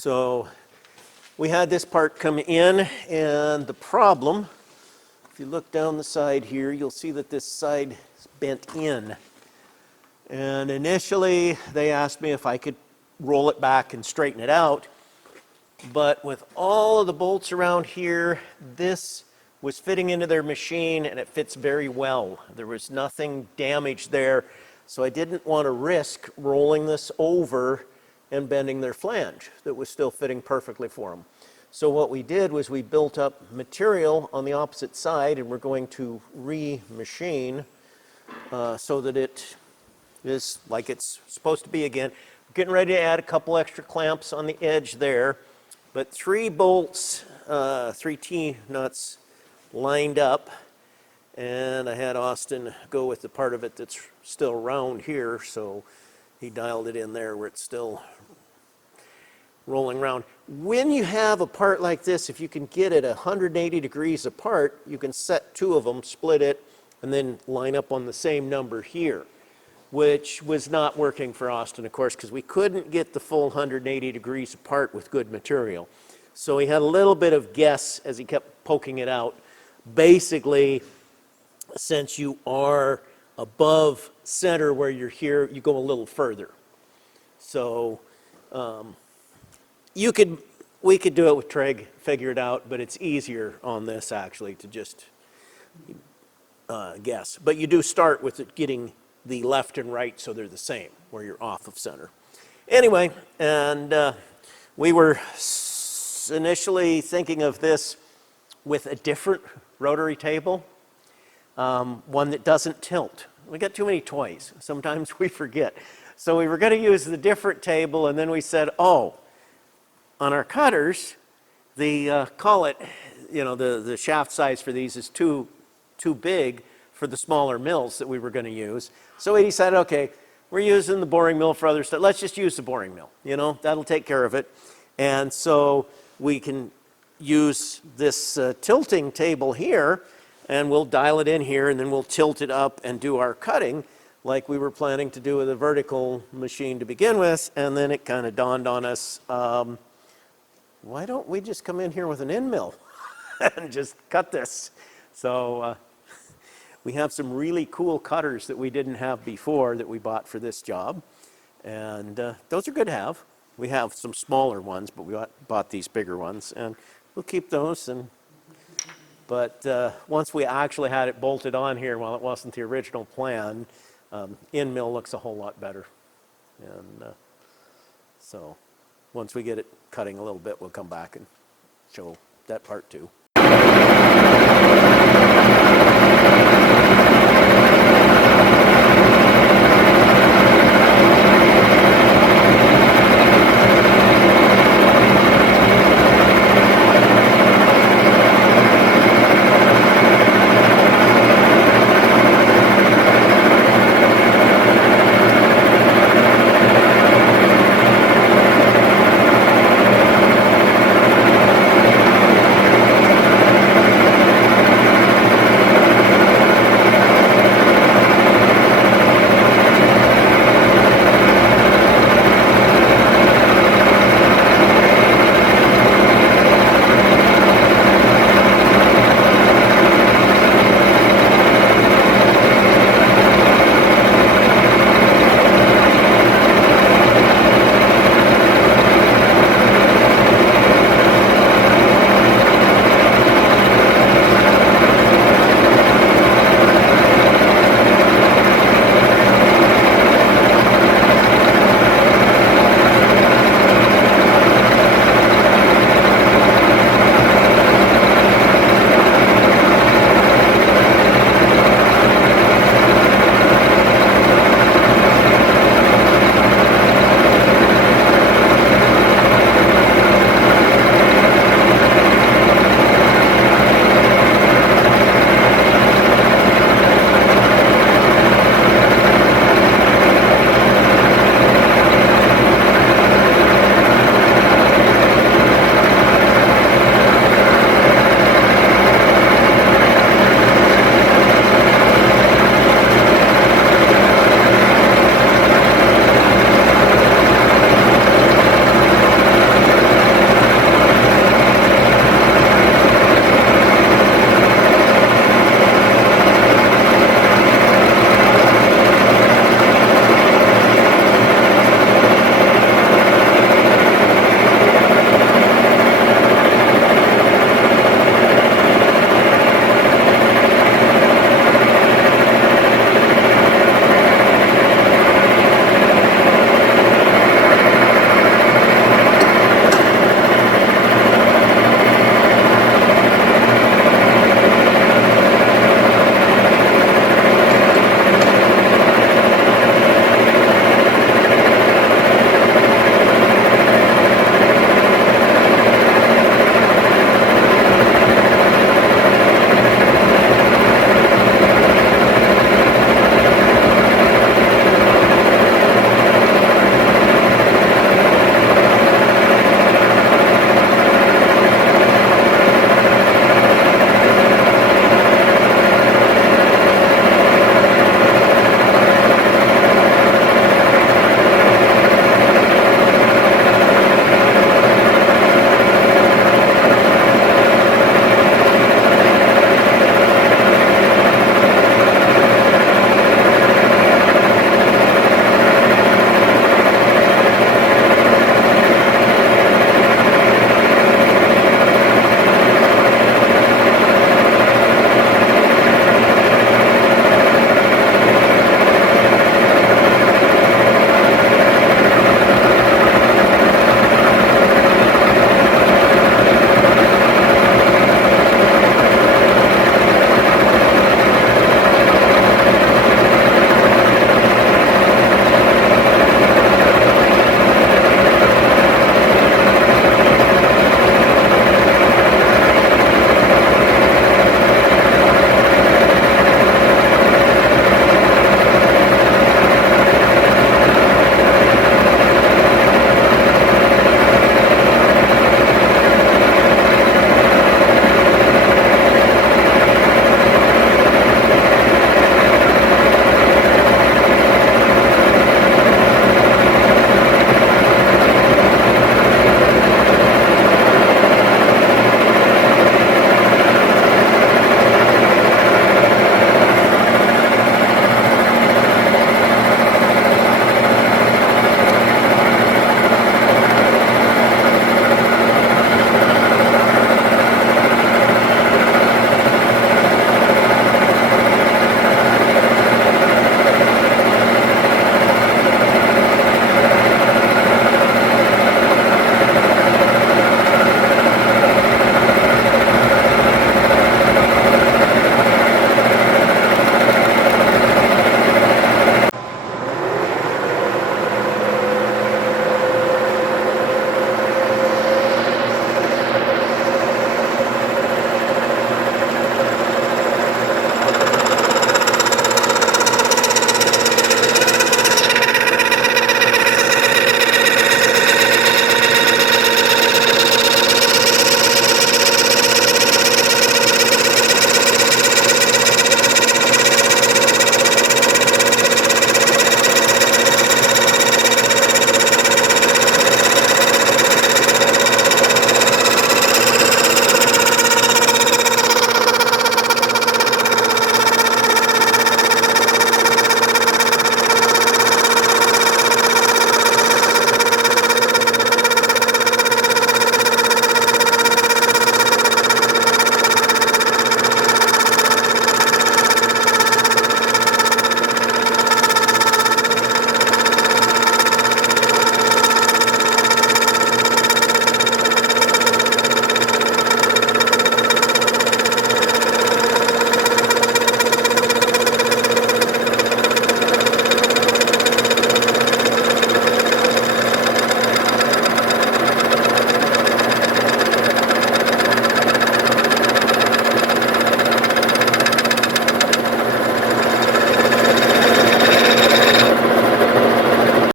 So we had this part come in, and the problem, if you look down the side here, you'll see that this side is bent in. And initially, they asked me if I could roll it back and straighten it out. But with all of the bolts around here, this was fitting into their machine, and it fits very well. There was nothing damaged there, so I didn't want to risk rolling this over and bending their flange that was still fitting perfectly for them. So what we did was we built up material on the opposite side, and we're going to re-machine so that it is like it's supposed to be again. We're getting ready to add a couple extra clamps on the edge there, but 3 bolts, 3 T-nuts lined up, and I had Austin go with the part of it that's still round here, so he dialed it in there where it's still rolling around. When you have a part like this, if you can get it 180 degrees apart, you can set 2 of them, split it, and then line up on the same number here, which was not working for Austin, of course, because we couldn't get the full 180 degrees apart with good material. So he had a little bit of guess as he kept poking it out. Basically, since you are above center where you're here, you go a little further. So we could do it with Treg, figure it out, but it's easier on this actually to just guess. But you do start with it getting the left and right so they're the same, where you're off of center. Anyway, and we were initially thinking of this with a different rotary table, one that doesn't tilt. We got too many toys. Sometimes we forget. So we were going to use the different table, and then we said, oh, on our cutters, the the shaft size for these is too big for the smaller mills that we were going to use. So we decided, okay, we're using the boring mill for other stuff. Let's just use the boring mill. That'll take care of it. And so we can use this tilting table here, and we'll dial it in here, and then we'll tilt it up and do our cutting like we were planning to do with a vertical machine to begin with. And then it kind of dawned on us, why don't we just come in here with an end mill and just cut this? So we have some really cool cutters that we didn't have before that we bought for this job. And those are good to have. We have some smaller ones, but we bought these bigger ones. And we'll keep those. But once we actually had it bolted on here, while it wasn't the original plan, end mill looks a whole lot better. And so once we get it cutting a little bit, we'll come back and show that part too.